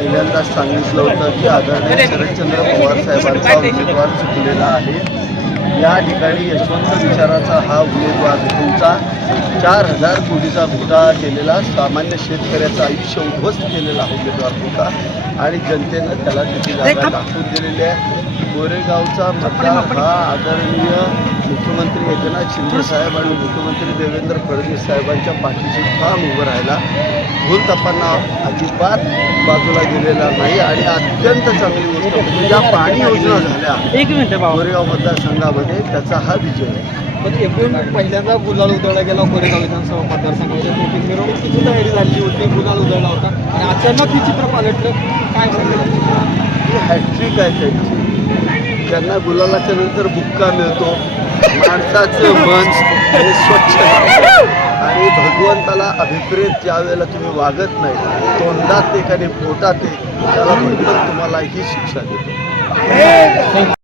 पहिल्यांदाच सांगितलं होतं की आदरणीय शरदचंद्र पवार साहेबांचा उमेदवार चुकलेला आहे. या ठिकाणी यशवंत विचाराचा हा उमेदवार तुमचा चार हजार कोटीचा घोटाळा केलेला सामान्य शेतकऱ्याचं आयुष्य उद्ध्वस्त केलेला उमेदवार होता आणि जनतेनं त्याला त्याची जागा दाखवून दिलेली आहे. गोरेगावचा मतदार हा आदरणीय मुख्यमंत्री एकनाथ शिंदे साहेब आणि मुख्यमंत्री देवेंद्र फडणवीस साहेबांच्या पाठीशी ठाम उभं राहिला भूलथापांना अजिबात बाजूला गेलेला नाही आणि अत्यंत चांगली गोष्ट म्हणजे ज्या पाणी योजना झाल्या एक मिनिट भाऊ गोरेगाव मतदारसंघामध्ये त्याचा हा विजय आहे. पण एकूण पहिल्यांदा गुलाल उधळला गेला कोरेगाव विधानसभा मतदारसंघामध्ये. मोठी मिरवणुकीची तयारी झाली होती? गुलाल उधळला होता. आणि अचानक ही चित्र पालटलं. काय ही हॅट्रिक आहे त्यांची. त्यांना गुलालाच्या नंतर बुक्का मिळतो माणसाचं मन हे स्वच्छ आणि भगवंताला अभिप्रेत ज्या वेळेला तुम्ही वागत नाही तोंडात ते आणि पोटात ते त्याला म्हणतात तुम्हाला ही शिक्षा देतो.